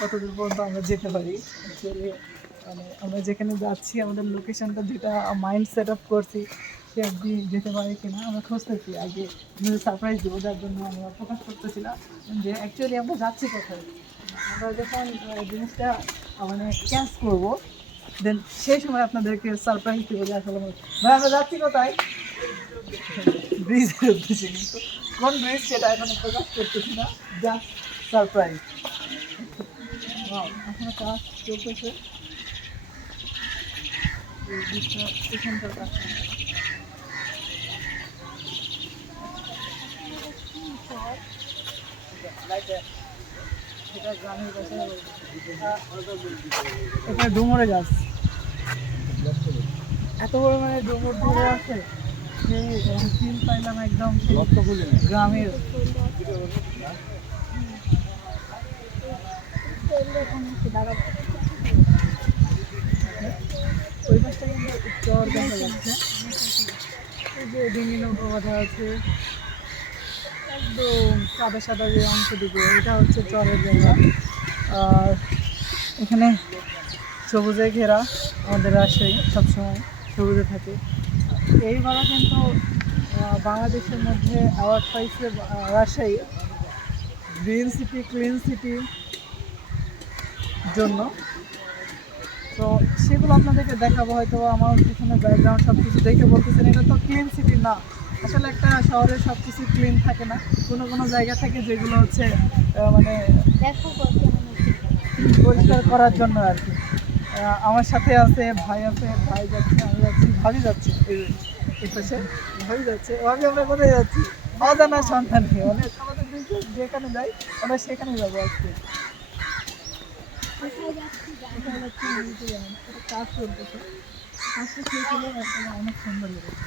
কতদূর পর্যন্ত আমরা যেতে পারি? Actually, মানে আমরা যেখানে যাচ্ছি আমাদের লোকেশনটা যেটা মাইন্ড সেট আপ করছি সে অবধি যেতে পারে কিনা আমরা খুঁজতেছি। আগে সারপ্রাইজ দেবো যার জন্য আমরা প্রকাশ করতেছিলাম যে অ্যাকচুয়ালি আমরা যাচ্ছি কোথায়? আমরা যখন জিনিসটা মানে ক্যাচ করব দেন সেই সময় আপনাদেরকে সারপ্রাইজ দেবো যে আসলে ভাই আমরা যাচ্ছি কোথায়? কিন্তু কোন ব্রিজ সেটা এখনও প্রকাশ করতেছি না জাস্ট সারপ্রাইজ এখনও কাজ চলতেছে। এখানকার কাজ এটা বলে। গাছ। এত বড় মানে ডুমুর ধরে আছে। সেই পাইলাম একদম গ্রামের। ওই কিন্তু দেখা যাচ্ছে যে বাঁধা আছে একদম সাদা সাদা যে এটা হচ্ছে চরের আর এখানে সবুজে ঘেরা, আমাদের রাজশাহী সবসময় সবুজে থাকে। এইবারও কিন্তু বাংলাদেশের মধ্যে অ্যাওয়ার্ড পাইছে Rajshahi green city clean city জন্য। তো সেগুলো আপনাদেরকে দেখাবো হয়তো আমার পিছনে ব্যাকগ্রাউন্ড সব কিছু দেখে বলতেছেন এটা তো ক্লিন সিটি না। আসলে একটা শহরে সব কিছু ক্লিন থাকে না। কোনো কোনো জায়গা থাকে যেগুলো হচ্ছে মানে পরিষ্কার করার জন্য আর কি। আমার সাথে আছে ভাই আছে ভাই যাচ্ছে আমি যাচ্ছি ভাবি যাচ্ছে। এই পাশে ভাবি যাচ্ছে ভাবি আমরা কোথায় যাচ্ছি? অজানা সন্তান নিয়ে মানে আমাদের যেখানে যাই আমরা সেখানে যাব আজকে কোথায় যাচ্ছি জানি না। কোথায় যাচ্ছি নিজেকে জানি না। একটা কাজ চলতেছে কাজটা শেষ হলে অনেক সুন্দর লেগেছে।